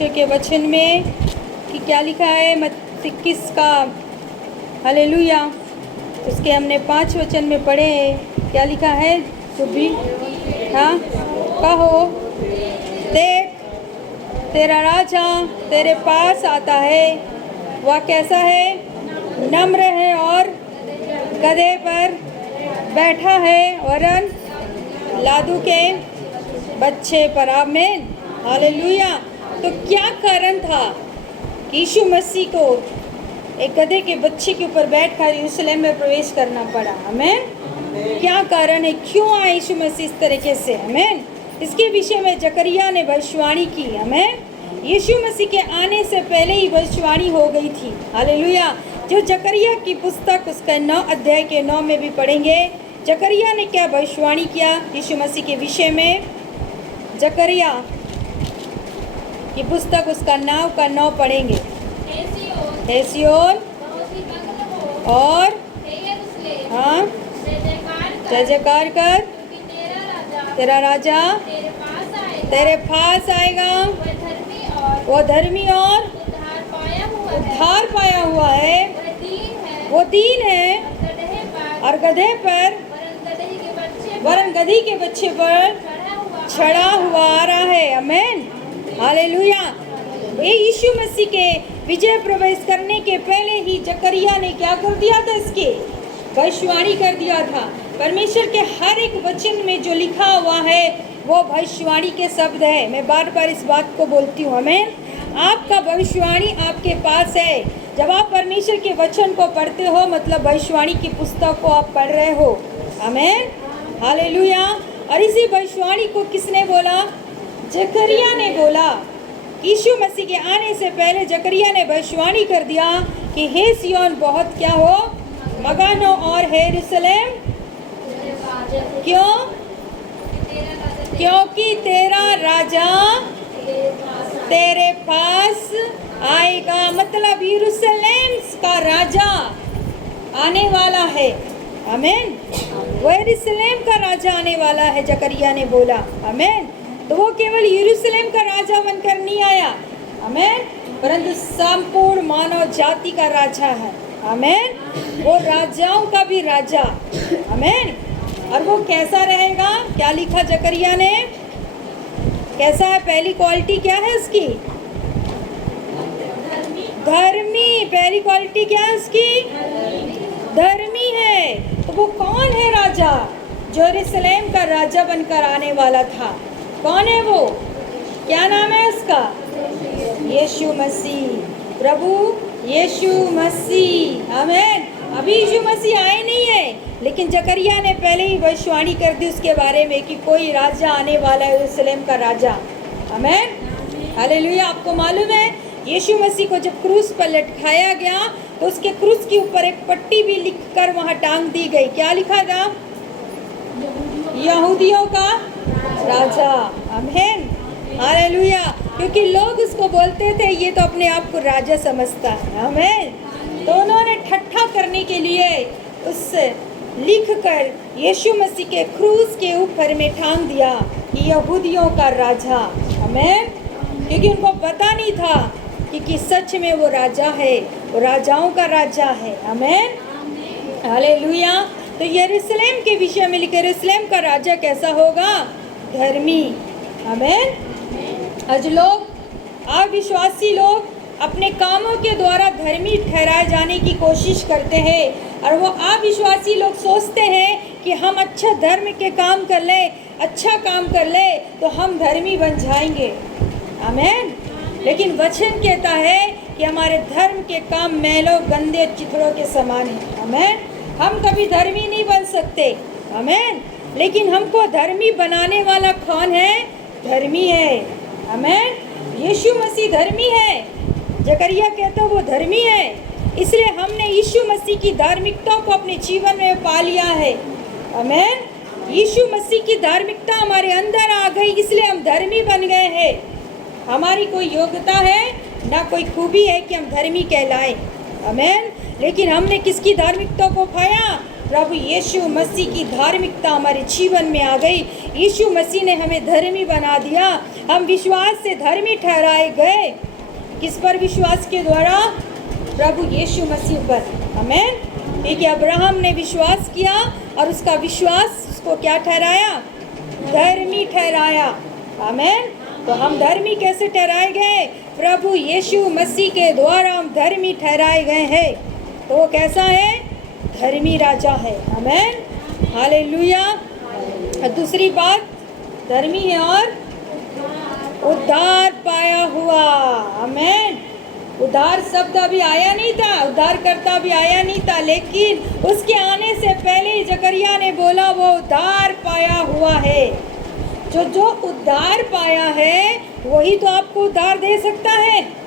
के वचन में कि क्या लिखा है मत्ती 21 का हालेलुया। उसके हमने 5 वचन में पढ़े हैं। क्या लिखा है तो भी हाँ कहो, देख तेरा राजा तेरे पास आता है। वह कैसा है? नम्र है और गधे पर बैठा है, वरन लादू के बच्चे पर। आमीन हालेलुया। तो क्या कारण था कि यीशु मसीह को एक गधे के बच्चे के ऊपर बैठकर यरूशलेम में प्रवेश करना पड़ा? आमीन। क्या कारण है, क्यों आए यीशु मसीह इस तरीके से? आमीन। इसके विषय में जकरिया ने भविष्यवाणी की। आमीन। यीशु मसीह के आने से पहले ही भविष्यवाणी हो गई थी। हालेलुया। जो जकरिया की पुस्तक उसका 9 अध्याय के 9 में भी पढ़ेंगे। जकरिया ने क्या भविष्यवाणी किया यीशु मसीह के विषय में? जकरिया की पुस्तक उसका 9 का 9 पढ़ेंगे। हे सिय्योन और हाँ जय जयकार कर, तेरा राजा तेरे पास आएगा। वो धर्मी और उद्धार पाया हुआ है। वो दीन है और गधे पर वरन गधी के बच्चे पर चढ़ा हुआ आ रहा है। आमीन हालेलुया। ये यीशु मसीह के विजय प्रवेश करने के पहले ही जकरिया ने क्या कर दिया था? इसके भविष्यवाणी कर दिया था। परमेश्वर के हर एक वचन में जो लिखा हुआ है वो भविष्यवाणी के शब्द है। मैं बार बार इस बात को बोलती हूँ। आमीन। आपका भविष्यवाणी आपके पास है। जब आप परमेश्वर के वचन को पढ़ते हो मतलब भविष्यवाणी की पुस्तक को आप पढ़ रहे हो। आमीन हालेलुया। और इसी भविष्यवाणी को किसने बोला? जकरिया ने बोला। यीशु मसीह के आने से पहले जकरिया ने भविष्यवाणी कर दिया कि हे सिय्योन बहुत क्या हो, मगन हो, और हे यरूशलेम क्यों? क्योंकि तेरा राजा तेरे पास आएगा। मतलब यरूशलेम का राजा आने वाला है। आमीन। वो यरूशलेम का राजा आने वाला है, जकरिया ने बोला। आमीन। तो वो केवल यरूशलेम का राजा बनकर नहीं आया। आमीन। परंतु संपूर्ण मानव जाति का राजा है। आमीन। वो राजाओं का भी राजा। आमीन। और वो कैसा रहेगा? क्या लिखा जकरिया ने? कैसा है? पहली क्वालिटी क्या है उसकी? धर्मी। पहली क्वालिटी क्या है उसकी? धर्मी है। तो वो कौन है राजा जो यरूशलेम का राजा बनकर आने वाला था? कौन है वो? क्या नाम है उसका? यीशु मसीह, प्रभु यीशु मसीह। आमीन। अभी यीशु मसीह आए नहीं है, लेकिन जकरिया ने पहले ही भविष्यवाणी कर दी उसके बारे में कि कोई राजा आने वाला है, यरूशलेम का राजा। आमीन हालेलुया। आपको मालूम है यीशु मसीह को जब क्रूस पर लटकाया गया तो उसके क्रूस के ऊपर एक पट्टी भी लिखकर वहां टांग दी गई। क्या लिखा था? यहूदियों का राजा। आमीन हालेलुया। क्योंकि लोग उसको बोलते थे ये तो अपने आप को राजा समझता है। आमीन। तो उन्होंने ठट्ठा करने के लिए उससे लिखकर यीशु मसीह के क्रूस के ऊपर में टांग दिया कि यहूदियों का राजा। आमीन। क्योंकि उनको पता नहीं था कि सच में वो राजा है, वो राजाओं का राजा है। आमीन हालेलुया। तो यरूशलेम के विषय में लिखे, यरूशलेम का राजा कैसा होगा? धर्मी। आमीन। आज लोग, अविश्वासी लोग अपने कामों के द्वारा धर्मी ठहराए जाने की कोशिश करते हैं। और वो अविश्वासी लोग सोचते हैं कि हम अच्छा धर्म के काम कर ले, अच्छा काम कर ले तो हम धर्मी बन जाएंगे। आमीन। लेकिन वचन कहता है कि हमारे धर्म के काम मैलों गंदे चिथड़ों के समान है। आमीन। हम कभी धर्मी नहीं बन सकते। आमीन। लेकिन हमको धर्मी बनाने वाला कौन है? धर्मी है। आमीन। यीशु मसीह धर्मी है। जकरिया कहता वो धर्मी है। इसलिए हमने यीशु मसीह की धार्मिकता को अपने जीवन में पा लिया है। आमीन। यीशु मसीह की धार्मिकता हमारे अंदर आ गई, इसलिए हम धर्मी बन गए हैं। हमारी कोई योग्यता है ना कोई खूबी है कि हम धर्मी कहलाएं। आमीन। लेकिन हमने किसकी धार्मिकता को पाया? प्रभु यीशु मसीह की धार्मिकता हमारे जीवन में आ गई। यीशु मसीह ने हमें धर्मी बना दिया। हम विश्वास से धर्मी ठहराए गए। किस पर विश्वास के द्वारा? प्रभु यीशु मसीह पर। आमीन। क्योंकि अब्राहम ने विश्वास किया और उसका विश्वास उसको क्या ठहराया? धर्मी ठहराया। आमीन। तो हम धर्मी कैसे ठहराए गए? प्रभु यीशु मसीह के द्वारा हम धर्मी ठहराए गए हैं। तो वो कैसा है? धर्मी राजा है। आमीन। हालेलुया। दूसरी बात, धर्मी है और उद्धार पाया हुआ। आमीन। उद्धार शब्द अभी आया नहीं था, उद्धारकर्ता भी आया नहीं था, लेकिन उसके आने से पहले ही जकरिया ने बोला वो उद्धार पाया हुआ है। जो उद्धार पाया है वही तो आपको उद्धार दे सकता है।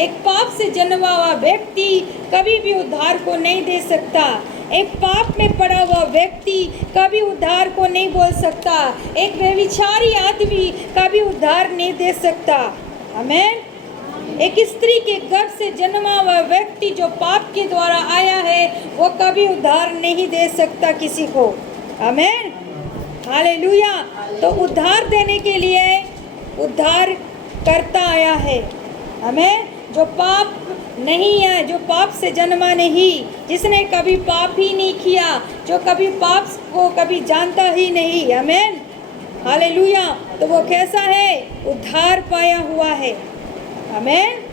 एक पाप से जन्मा हुआ व्यक्ति कभी भी उद्धार को नहीं दे सकता। एक पाप में पड़ा हुआ व्यक्ति कभी उद्धार को नहीं बोल सकता। एक व्यभिचारी आदमी कभी उद्धार नहीं दे सकता। आमीन। एक स्त्री के गर्भ से जन्मा हुआ व्यक्ति जो पाप के द्वारा आया है वो कभी उद्धार नहीं दे सकता किसी को। आमीन। हालेलुया। तो उद्धार देने के लिए उद्धार करता आया है। हमें जो पाप नहीं है, जो पाप से जन्मा नहीं, जिसने कभी पाप ही नहीं किया, जो कभी पाप को कभी जानता ही नहीं। आमीन। हालेलुया। तो वो कैसा है? उद्धार पाया हुआ है। आमीन।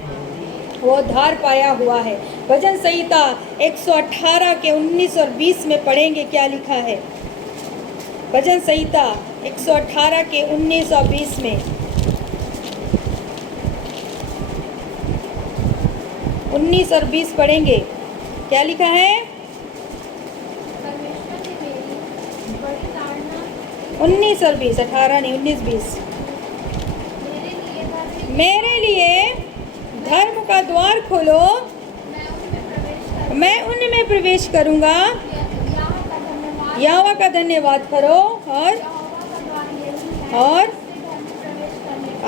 वो उद्धार पाया हुआ है। भजन संहिता 118 के 19 और 20 में पढ़ेंगे क्या लिखा है। भजन संहिता 118 के 19 और 20 में 19 और 20 पढ़ेंगे। क्या लिखा है? 19 और 20, 18 नहीं, 19 20। मेरे लिए धर्म का द्वार खोलो, मैं उनमें प्रवेश करूंगा। यहोवा का धन्यवाद करो और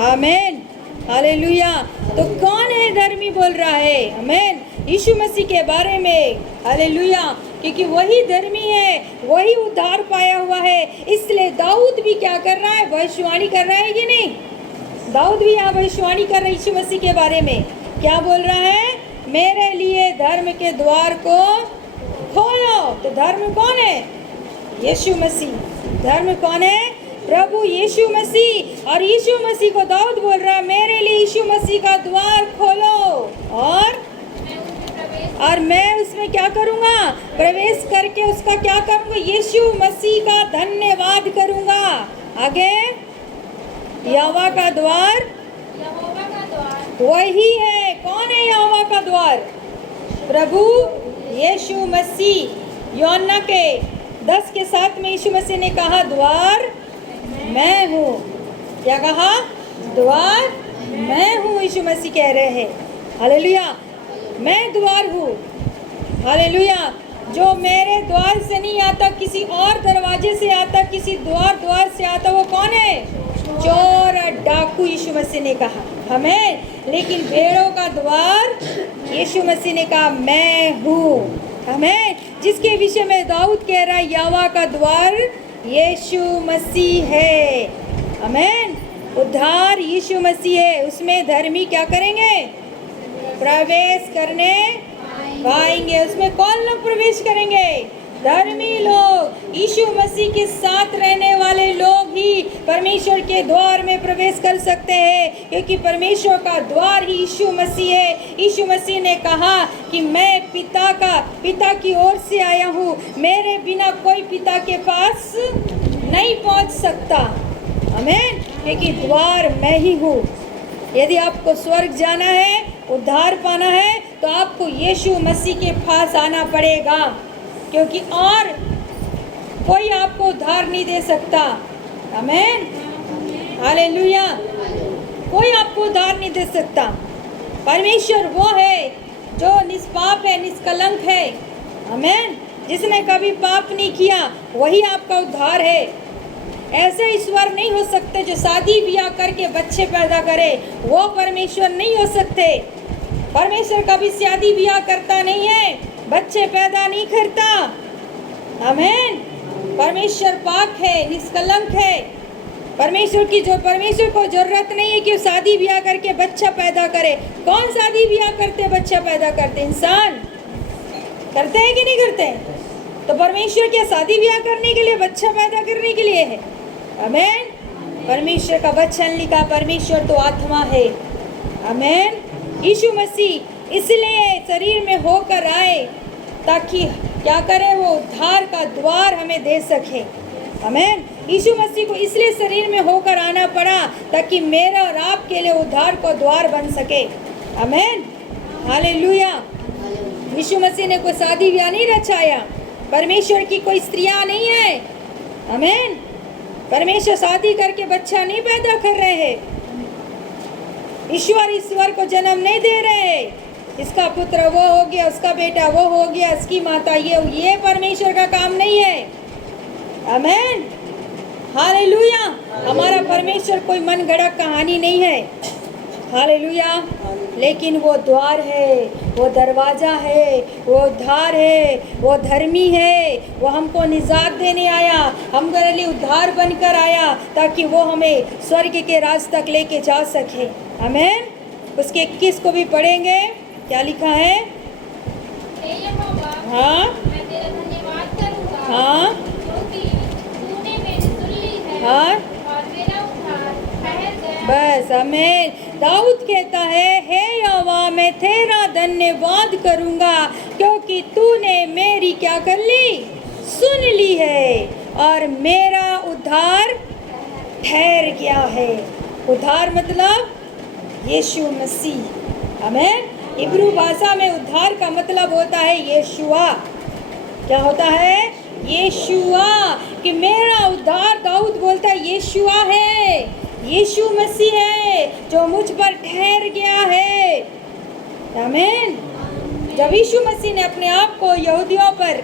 आमीन। हालेलुया। तो कौन है धर्मी बोल रहा है? आमीन। यीशु मसीह के बारे में। हालेलुया। क्योंकि वही धर्मी है, वही उद्धार पाया हुआ है। इसलिए दाऊद भी क्या कर रहा है? भविष्यवाणी कर रहा है कि नहीं? दाऊद भी यहाँ भविष्यवाणी कर रहा है यीशु मसीह के बारे में। क्या बोल रहा है? मेरे लिए धर्म के द्वार को खोलो। तो धर्म कौन है? यीशु मसीह। धर्म कौन है? प्रभु यीशु मसीह। और यीशु मसीह को दाऊद बोल रहा है मेरे लिए यीशु मसीह का द्वार खोलो और मैं उसमें क्या करूँगा? प्रवेश करके उसका क्या करूँगा? यीशु मसीह का धन्यवाद करूँगा। आगे, यहोवा का द्वार वही है। कौन है यहोवा का द्वार? प्रभु यीशु मसीह। यूहन्ना के 10 के 7 में यीशु मसीह ने कहा द्वार मैं हूँ। क्या कहा? द्वार मैं हूँ। यीशु मसीह कह रहे हैं। हालेलुया। मैं द्वार हूँ। हालेलुया। जो मेरे द्वार से नहीं आता, किसी और दरवाजे से आता, किसी द्वार से आता, वो कौन है? चोर डाकू। यीशु मसीह ने कहा हमें, लेकिन भेड़ों का द्वार यीशु मसीह ने कहा मैं हूँ। हमें जिसके विषय में दाऊद कह रहा है यहोवा का द्वार यीशु मसीह है। आमीन। उद्धार यीशु मसीह है। उसमें धर्मी क्या करेंगे? प्रवेश करने पाएंगे। उसमें कौन लोग प्रवेश करेंगे? धर्मी लोग। यीशु मसीह के साथ रहने वाले लोग ही परमेश्वर के द्वार में प्रवेश कर सकते हैं, क्योंकि परमेश्वर का द्वार ही यीशु मसीह है। यीशु मसीह ने कहा कि मैं पिता की ओर से आया हूँ, मेरे बिना कोई पिता के पास नहीं पहुँच सकता। आमीन। क्योंकि द्वार मैं ही हूँ। यदि आपको स्वर्ग जाना है, उद्धार पाना है, तो आपको यीशु मसीह के पास आना पड़ेगा, क्योंकि और कोई आपको उद्धार नहीं दे सकता। आमीन। हालेलुया। कोई आपको उद्धार नहीं दे सकता। परमेश्वर वो है जो निष्पाप है, निष्कलंक है। आमीन। जिसने कभी पाप नहीं किया वही आपका उद्धार है। ऐसे ईश्वर नहीं हो सकते जो शादी ब्याह करके बच्चे पैदा करे, वो परमेश्वर नहीं हो सकते। परमेश्वर कभी शादी ब्याह करता नहीं है, बच्चे पैदा नहीं करता। आमीन। परमेश्वर पाक है, निष्कलंक है। परमेश्वर को जरूरत नहीं है कि वो शादी ब्याह करके बच्चा पैदा करे। कौन शादी ब्याह करते बच्चा पैदा करते? इंसान करते हैं कि नहीं करते हैं? तो परमेश्वर क्या शादी ब्याह करने के लिए, बच्चा पैदा करने के लिए है? आमीन। परमेश्वर का वचन लिखा, परमेश्वर तो आत्मा है। आमीन। यीशु मसीह इसलिए शरीर में होकर आए ताकि क्या करे, वो उद्धार का द्वार हमें दे सके। आमीन। यीशु मसीह को इसलिए शरीर में होकर आना पड़ा ताकि मेरा और आपके लिए उद्धार का द्वार बन सके। आमीन। हालेलुया। यीशु मसीह ने कोई शादी ब्याह नहीं रचाया। परमेश्वर की कोई स्त्रियां नहीं है। आमीन। परमेश्वर शादी करके बच्चा नहीं पैदा कर रहे हैं। ईश्वर को जन्म नहीं दे रहे हैं। इसका पुत्र वो हो गया, उसका बेटा वो हो गया, इसकी माता ये परमेश्वर का काम नहीं है। आमीन। हालेलुया। हमारा परमेश्वर कोई मनगढ़ंत कहानी नहीं है। हालेलुया। लेकिन वो द्वार है, वो दरवाजा है, वो उद्धार है, वो धर्मी है। वो हमको निजात देने आया, हमारे लिए उद्धार बनकर आया ताकि वो हमें स्वर्ग के राज तक लेके जा सके। आमीन। उसके 21 को भी पढ़ेंगे। क्या लिखा है? हाँ, मैं तेरा धन्यवाद करूंगा, हाँ, क्योंकि तूने मेरी सुन ली है हाँ। और मेरा उद्धार ठहर गया। बस। आमीन। दाऊद कहता है, हे यहोवा मैं तेरा धन्यवाद करूंगा क्योंकि तूने मेरी क्या कर ली? सुन ली है और मेरा उद्धार ठहर गया है। उद्धार मतलब यीशु मसीह। आमीन। इब्रू भाषा में उद्धार का मतलब होता है यीशुआ। क्या होता है? यीशुआ। कि मेरा उद्धार, दाऊद बोलता है, यीशुआ है, यीशु मसीह है जो मुझ पर ठहर गया है। आमीन। जब यीशु मसीह ने अपने आप को यहूदियों पर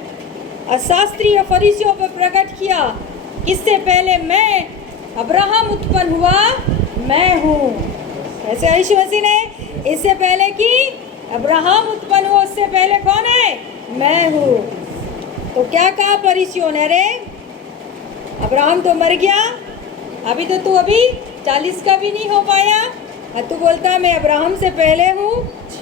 और शास्त्री और फरीसियों पर प्रकट किया, इससे पहले मैं अब्राहम उत्पन्न हुआ, मैं हूँ। ऐसे यीशु मसीह ने इससे पहले कि अब्राहम उत्पन्न हुआ, उससे पहले कौन है? मैं हूँ। तो क्या कहा फरीसियों ने? अरे अब्राहम तो मर गया, अभी तो तू 40 का भी नहीं हो पाया और तू बोलता मैं अब्राहम से पहले हूँ।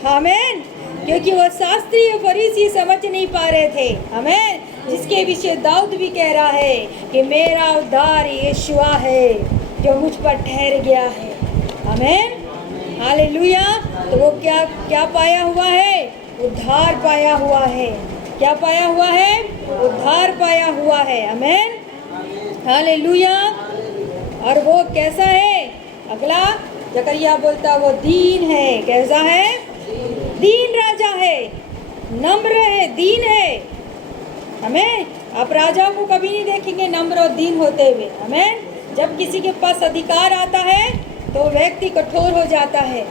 आमीन। क्योंकि वो शास्त्री और फरीसी समझ नहीं पा रहे थे। आमीन। जिसके विषय दाऊद भी कह रहा है कि मेरा उद्धार यीशुआ है जो मुझ पर ठहर गया है। आमीन। हालेलुया। तो वो क्या पाया हुआ है? उद्धार पाया हुआ है। क्या पाया हुआ है? उद्धार पाया हुआ है। आमीन। हालेलुया। और वो कैसा है? अगला जकरिया बोलता वो दीन है। कैसा है? दीन राजा है, नम्र है, दीन है। आमीन। आप राजाओं को कभी नहीं देखेंगे नम्र और दीन होते हुए। आमीन। जब किसी के पास अधिकार आता है तो व्यक्ति कठोर हो जाता है।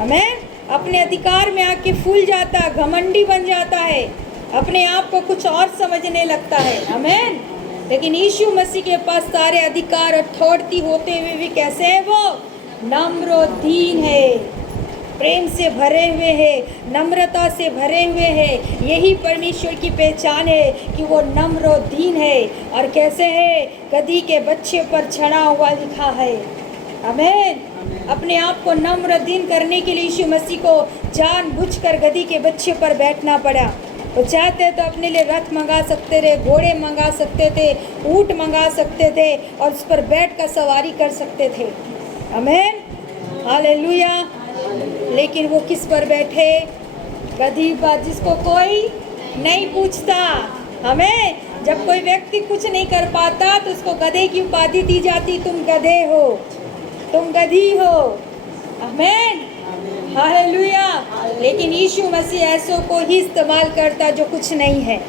आमीन। अपने अधिकार में आके फूल जाता है, घमंडी बन जाता है, अपने आप को कुछ और समझने लगता है। आमीन। लेकिन यीशु मसीह के पास सारे अधिकार अथॉरिटी होते हुए भी कैसे है? वो नम्र और दीन है, प्रेम से भरे हुए हैं, नम्रता से भरे हुए हैं। यही परमेश्वर की पहचान है कि वो नम्र और दीन है। और कैसे है? गधी के बच्चे पर चढ़ा हुआ लिखा है। आमीन। अपने आप को नम्र दीन करने के लिए यीशु मसीह को जानबूझकर गधी के बच्चे पर बैठना पड़ा। वो चाहते तो अपने लिए रथ मंगा सकते थे, घोड़े मंगा सकते थे, ऊँट मंगा सकते थे और उस पर बैठ कर सवारी कर सकते थे। आमीन। हालेलुया। लेकिन वो किस पर बैठे? गधी पर, जिसको कोई नहीं पूछता। हमें जब कोई व्यक्ति कुछ नहीं कर पाता तो उसको गधे की उपाधि दी जाती, तुम गधे हो, तुम गधी हो। आमीन। हालेलुया। लेकिन यीशु मसीह ऐसों को ही इस्तेमाल करता जो कुछ नहीं है।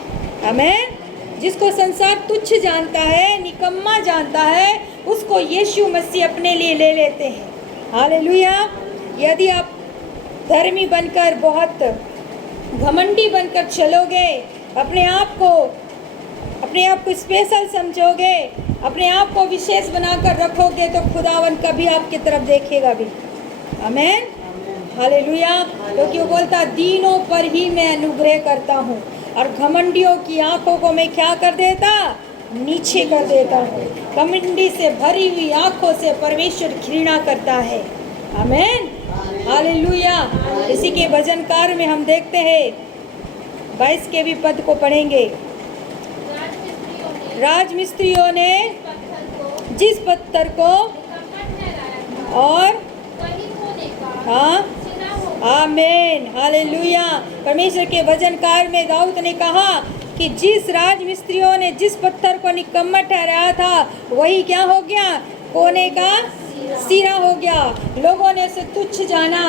आमीन। जिसको संसार तुच्छ जानता है, निकम्मा जानता है, उसको यीशु मसीह अपने लिए ले लेते हैं। हालेलुया। यदि आप धर्मी बनकर, बहुत घमंडी बनकर चलोगे, अपने आप को स्पेशल समझोगे, अपने आप को विशेष बनाकर रखोगे तो खुदावन कभी आपकी तरफ देखेगा भी। आमीन। हालेलुया। क्योंकि वो बोलता दीनों पर ही मैं अनुग्रह करता हूँ। और घमंडियों की आंखों को मैं क्या कर देता, नीचे कर देता हूँ। घमंडी से भरी हुई आंखों से परमेश्वर घृणा करता है। आमीन, हालेलुया। इसी के भजनकार में हम देखते हैं 22 के भी पद को पढ़ेंगे। राजमिस्त्रियों ने पत्थर को जिस पत्थर को निकम्मा ठहराया था, और वही होने का हाँ, सिरा होगा। आमीन, हालेलुया। परमेश्वर के भजनकार में दाऊद ने कहा कि जिस राजमिस्त्रियों ने जिस पत्थर को निकम्मा ठहराया था वही क्या हो गया, कोने का सिरा हो गया। लोगों ने उसे तुच्छ जाना,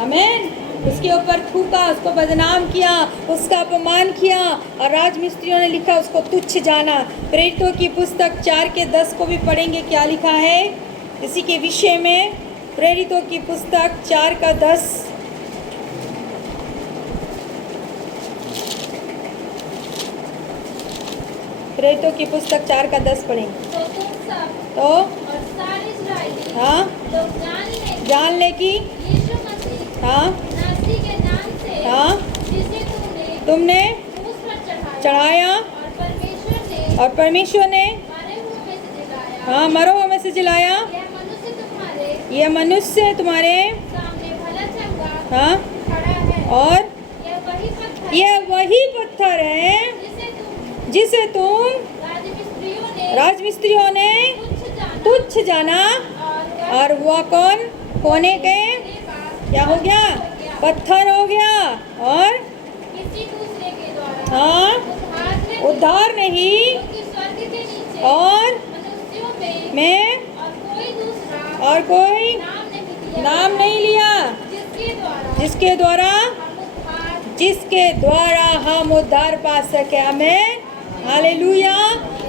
आमीन, उसके ऊपर थूका, उसको बदनाम किया, उसका अपमान किया, और राजमिस्त्रियों ने लिखा उसको तुच्छ जाना। प्रेरितों की पुस्तक 4 के 10 को भी पढ़ेंगे, क्या लिखा है इसी के विषय में। प्रेरितों की पुस्तक 4 का 10। प्रेरितों की पुस्तक 4 का 10 पढ़ेंगे। तो तुम सब तो और सारे इस्राएली हाँ, लोग जान ले कि यीशु मसीह हाँ, नासरी के नाम से हाँ, जिसे तुमने क्रूस पर चढ़ाया और परमेश्वर ने मरे हुओं में से जिलाया। हाँ, मरो हुओं में से जिलाया। ये मनुष्य तुम्हारे सामने भला चंगा हाँ, खड़ा है। और यह वही पत्थर ये वही पत्थर है जिसे तुम राजमिस्त्रियों ने तुच्छ जाना, और वह कौन, कोने के क्या हो गया, पत्थर हो गया। और किसी दूसरे के द्वारा हाँ, उद्धार नहीं, क्योंकि स्वर्ग के नीचे और मनुष्यों में और कोई दूसरा और कोई नाम नहीं लिया, जिसके द्वारा जिसके द्वारा हम उद्धार जिसके द्वारा हम उद्धार पा सके। आमीन, हालेलुया।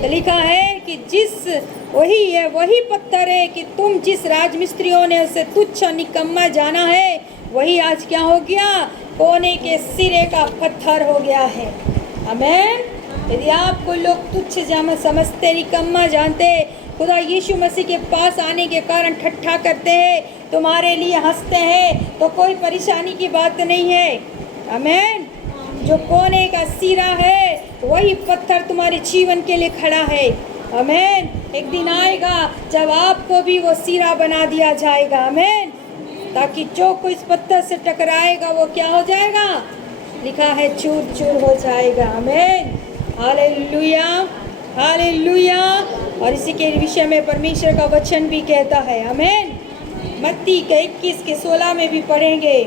लिखा है कि जिस वही है, वही पत्थर है कि तुम जिस राजमिस्त्रियों ने उसे तुच्छ और निकम्मा जाना है वही आज क्या हो गया, कोने के सिरे का पत्थर हो गया है। आमीन। यदि आपको लोग तुच्छ जामा समझते, निकम्मा जानते, खुदा यीशु मसीह के पास आने के कारण ठट्ठा करते हैं, तुम्हारे लिए हंसते हैं, तो कोई परेशानी की बात नहीं है। आमीन। जो कोने का सिरा है वही पत्थर तुम्हारे जीवन के लिए खड़ा है। आमीन। एक दिन आएगा जब आपको भी वो सिरा बना दिया जाएगा। आमीन। ताकि जो कोई इस पत्थर से टकराएगा वो क्या हो जाएगा, लिखा है चूर चूर हो जाएगा। आमीन, हालेलुया, हालेलुया। और इसी के विषय में परमेश्वर का वचन भी कहता है। आमीन। मत्ती के 21 के 16 में भी पढ़ेंगे।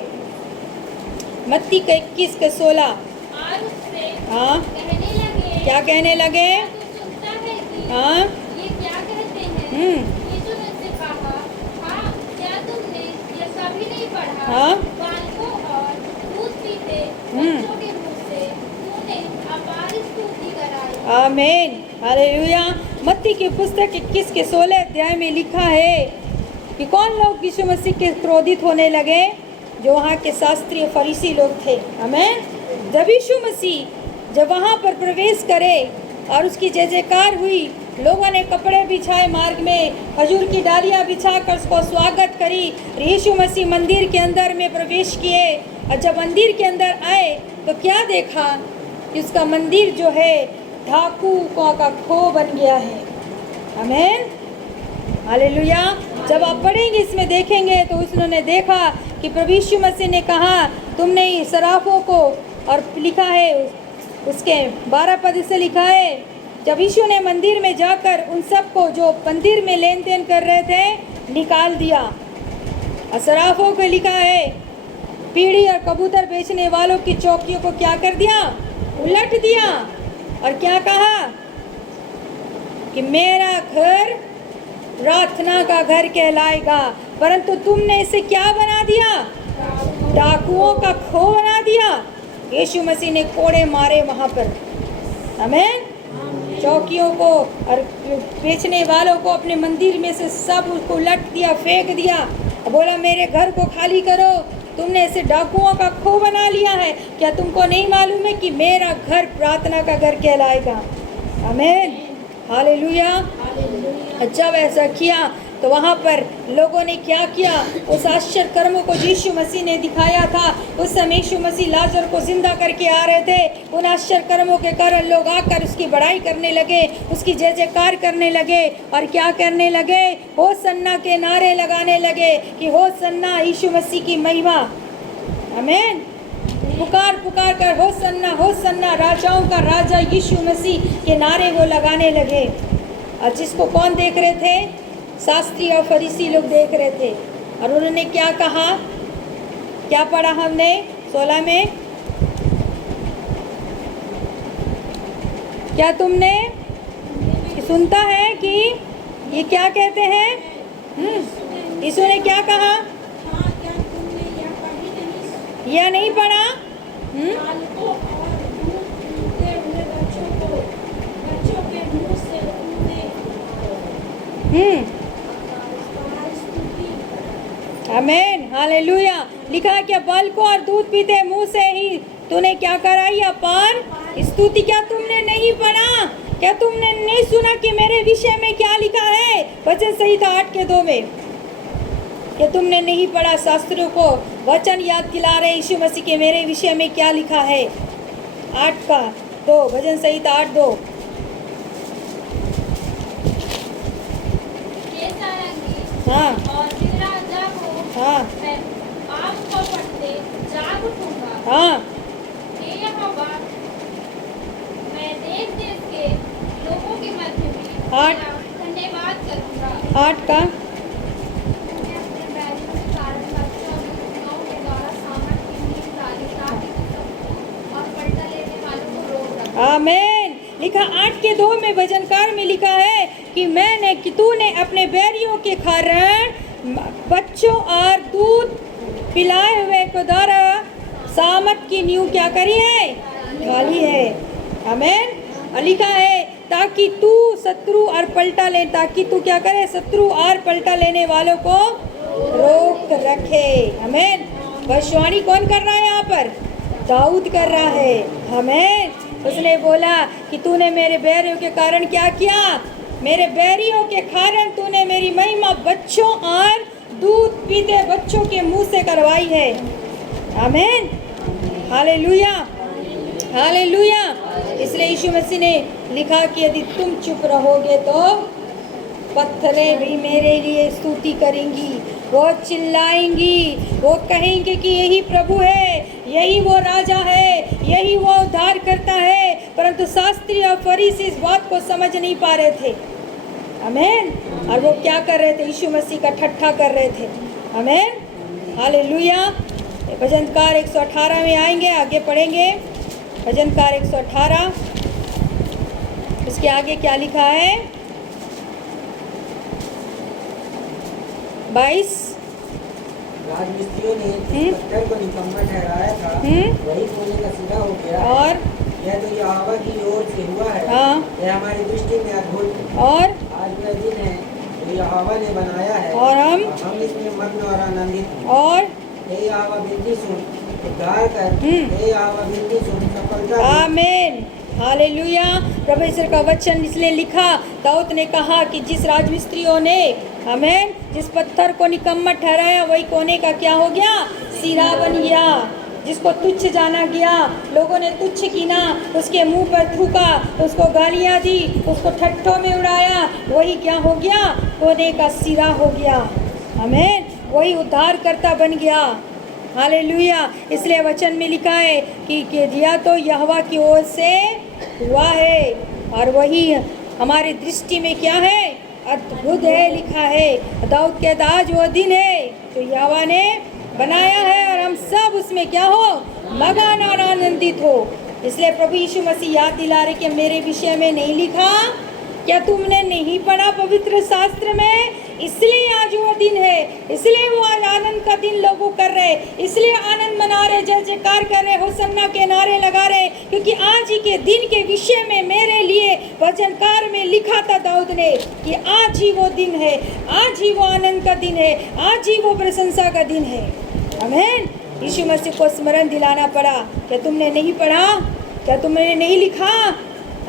मत्ती के 21 के 16। और उससे हाँ, कहने लगे, क्या कहने लगे, तू सुनता है कि हाँ, ये क्या कहते हैं। यीशु ने उससे कहा, हाँ, क्या तुमने ये सभी नहीं पढ़ा, हाँ, बालकों और दूध पीते बच्चों के मुंह से तूने अपार स्तुति कराई। आमीन, हालेलुया। मत्ती की पुस्तक 21 के 16 अध्याय में लिखा है कि कौन लोग यीशु मसीह के क्रोधित होने लगे, जो वहाँ के शास्त्रीय फरीसी लोग थे। आमीन। जब यीशु मसीह जब वहाँ पर प्रवेश करे और उसकी जय जयकार हुई, लोगों ने कपड़े बिछाए, मार्ग में खजूर की डालियाँ बिछाकर उसको स्वागत करी। यीशु मसीह मंदिर के अंदर में प्रवेश किए, और जब मंदिर के अंदर आए तो क्या देखा कि उसका मंदिर जो है डाकुओं का खो बन गया है। आमीन, हालेलुया। जब आप पढ़ेंगे इसमें देखेंगे तो उन्होंने देखा कि प्रभु यीशु मसीह ने कहा तुमने सराफों को, और लिखा है उसके 12 पद से लिखा है, जब यीशु ने मंदिर में जाकर उन सबको जो मंदिर में लेन देन कर रहे थे निकाल दिया। और सराफों को लिखा है पीढ़ी और कबूतर बेचने वालों की चौकियों को क्या कर दिया, उलट दिया, और क्या कहा कि मेरा घर प्रार्थना का घर कहलाएगा, परंतु तुमने इसे क्या बना दिया, डाकुओं का खो बना दिया। यीशु मसीह ने कोड़े मारे वहाँ पर। आमीन। चौकियों को और बेचने वालों को अपने मंदिर में से सब उसको उलट दिया, फेंक दिया, और बोला मेरे घर को खाली करो, तुमने इसे डाकुओं का खो बना लिया है। क्या तुमको नहीं मालूम है कि मेरा घर प्रार्थना का घर कहलाएगा। आमीन, हालेलुया। जब ऐसा किया तो वहाँ पर लोगों ने क्या किया, उस आश्चर्य कर्मों को यीशु मसीह ने दिखाया था। उस समय यीशु मसीह लाजर को जिंदा करके आ रहे थे। उन आश्चर्य कर्मों के कारण लोग आकर उसकी बड़ाई करने लगे, उसकी जय जयकार करने लगे और क्या करने लगे, होसन्ना के नारे लगाने लगे कि होसन्ना यीशु मसीह की महिमा। आमीन। पुकार पुकार कर होसन्ना होसन्ना, राजाओं का राजा यीशु मसीह के नारे वो लगाने लगे। और जिसको कौन देख रहे थे, शास्त्री और फरीसी लोग देख रहे थे। और उन्होंने क्या कहा, क्या पढ़ा हमने 16 में, क्या तुमने सुनता है कि ये क्या कहते हैं, यीशु ने क्या कहा, यह नहीं पढ़ा, आमीन, हालेलुया। लिखा क्या, बालकों और दूध पीते मुंह से ही तूने क्या कराई अपार स्तुति। क्या तुमने नहीं पढ़ा, क्या तुमने नहीं सुना कि मेरे विषय में क्या लिखा है वचन संहिता 8:2 में। क्या तुमने नहीं पढ़ा, शास्त्रों को वचन याद दिला रहे यीशु मसीह के मेरे विषय में क्या लिखा है। 8:2 भजन संहिता 8:2। हाँ और तेरा जागो, हाँ मैं आपको पढ़ते जाग उठूंगा। हाँ हे यहोवा, मैं देश देश के लोगों के मध्य में 8 तेरा धन्यवाद करूंगा। 8 का तूने अपने बैरियों के कारण बच्चों और युवतियों के द्वारा सामर्थ की नींव डाली, ताकि तू सबको और पलटा लेने वालों को रोक रखे। आमीन। लिखा 8:2 में भजनकार में लिखा है कि मैंने कि तूने अपने बैरियों के कारण बच्चों और दूध पिलाए हुए को द्वारा सामत की नींव क्या करी है, डाली है। आमीन। और लिखा है ताकि तू शत्रु और पलटा ले, ताकि तू क्या करे, शत्रु और पलटा लेने वालों को रोक रखे। आमीन। भविष्यवाणी कौन कर रहा है यहाँ पर, दाऊद कर रहा है। आमीन। उसने बोला कि तूने मेरे बैरियों के कारण क्या किया, मेरे बैरियों के कारण तूने मेरी महिमा बच्चों और दूध पीते बच्चों के मुंह से करवाई है। आमीन, हालेलुया, हालेलुया। इसलिए यीशु मसीह ने लिखा कि यदि तुम चुप रहोगे तो पत्थरें भी मेरे लिए स्तुति करेंगी, वो चिल्लाएंगी, वो कहेंगे कि यही प्रभु है, यही वो राजा है, यही वो उद्धार करता है। परंतु शास्त्री और फरीसी इस बात को समझ नहीं पा रहे थे। आमीन। और वो क्या कर रहे थे, यीशु मसीह का ठट्ठा कर रहे थे। आमीन, हालेलुया। भजनकार 118 में आएंगे, आगे पढ़ेंगे। भजनकार 118, इसके आगे क्या लिखा है, 22। राजमिस्त्रियों ने पत्थर को निकम्मा ठहराया था, वही सोने का सिरा हो गया। और यह तो यहोवा की ओर से हुआ है। हाँ। यह हमारी दृष्टि में अद्भुत। और आज वह दिन है जो यहोवा ने बनाया है, और हम इसमें मग्न और आनंदित हैं। और हे यहोवा विनती सुन, उद्धार कर। हे यहोवा विनती सुन, सफलता दे। आमीन, हालेलुया। प्रभु ईश्वर का वचन इसलिए लिखा, दाऊद ने कहा कि जिस राजमिस्त्रियों ने, आमीन, जिस पत्थर को निकम्मा ठहराया वही कोने का क्या हो गया, सिरा बन गया। जिसको तुच्छ जाना गया, लोगों ने तुच्छ कीना, उसके मुंह पर थूका, उसको गालियां दी, उसको ठट्ठों में उड़ाया, वही क्या हो गया, कोने का सिरा हो गया। आमीन, वही उद्धार करता बन गया। हालेलुया। इसलिए वचन में लिखा है कि दिया तो यहोवा की ओर से हुआ है और वही हमारी दृष्टि में क्या है, अद्भुत है। लिखा है दाऊद कहता आज वो दिन है जो यहोवा ने बनाया है और हम सब उसमें क्या हो, मगन और आनंदित हो। इसलिए प्रभु यीशु मसीह याद दिला रहे कि मेरे विषय में नहीं लिखा, क्या तुमने नहीं पढ़ा पवित्र शास्त्र में, इसलिए आज वो दिन है, इसलिए वो आज आनंद का दिन लोगों कर रहे, इसलिए आनंद मना रहे, जय जयकार कर रहे, होसन्ना के नारे लगा रहे, क्योंकि आज ही के दिन के विषय में मेरे लिए वचनकार में लिखा था दाऊद ने कि आज ही वो दिन है, आज ही वो आनंद का दिन है, आज ही वो प्रशंसा का दिन है। आमीन। यीशु मसीह को स्मरण दिलाना पड़ा, क्या तुमने नहीं पढ़ा, क्या तुमने नहीं लिखा।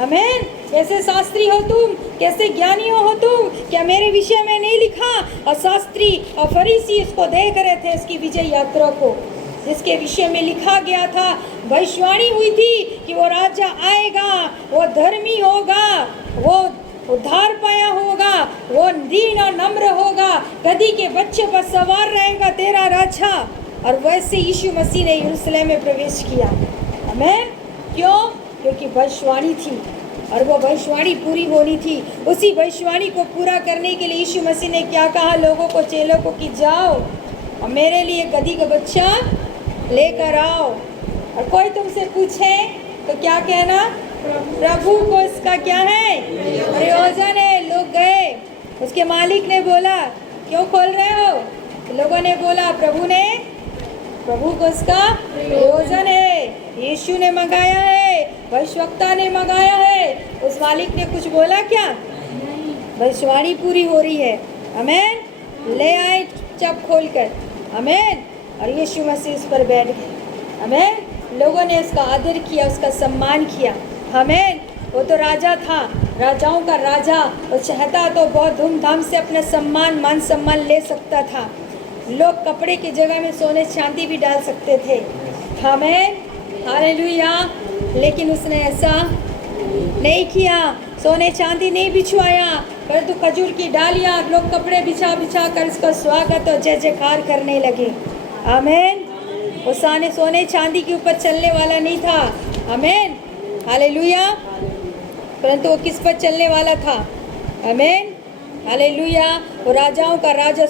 आमीन। कैसे शास्त्री हो तुम, कैसे ज्ञानी हो तुम, क्या मेरे विषय में नहीं लिखा? और शास्त्री और फरीसी उसको देख रहे थे, उसकी विजय यात्रा को, जिसके विषय में लिखा गया था, भविष्यवाणी हुई थी कि वो राजा आएगा, वो धर्मी होगा, वो उद्धार पाया होगा, वो दीन और नम्र होगा, गधी के बच्चे पर सवार रहेगा तेरा राजा। और वैसे यीशु मसीह ने यरूशलेम में प्रवेश किया। आमीन। क्यों? क्योंकि भविष्यवाणी थी और वो भविष्यवाणी पूरी होनी थी। उसी भविष्यवाणी को पूरा करने के लिए यीशु मसीह ने क्या कहा लोगों को, चेलों को, कि जाओ और मेरे लिए गधी का बच्चा लेकर आओ। और कोई तुमसे पूछे तो क्या कहना? प्रभु को इसका क्या है? प्रयोजन है। लोग गए, उसके मालिक ने बोला क्यों खोल रहे हो? तो लोगों ने बोला प्रभु को इसका प्रयोजन है, यीशु ने मंगाया है, भविष्यवक्ता ने मंगाया है। उस मालिक ने कुछ बोला क्या? भविष्यवाणी पूरी हो रही है। आमीन। ले आए चप खोल कर। आमीन। और यीशु मसीह उस पर बैठ गए। आमीन। लोगों ने उसका आदर किया, उसका सम्मान किया। आमीन। वो तो राजा था, राजाओं का राजा। वो चाहता तो बहुत धूमधाम से अपना सम्मान, मान सम्मान ले सकता था। लोग कपड़े की जगह में सोने चांदी भी डाल सकते थे। आमीन। हालेलुया। लेकिन उसने ऐसा नहीं किया, सोने चांदी नहीं बिछवाया, परंतु खजूर की डालियाँ, लोग कपड़े बिछा बिछा कर इसका स्वागत और जय जयकार करने लगे। आमीन। वो सोने चांदी के ऊपर चलने वाला नहीं था। आमीन। हालेलुया। परंतु वो किस पर चलने वाला था? आमीन। हालेलुया। वो राजाओं का राजा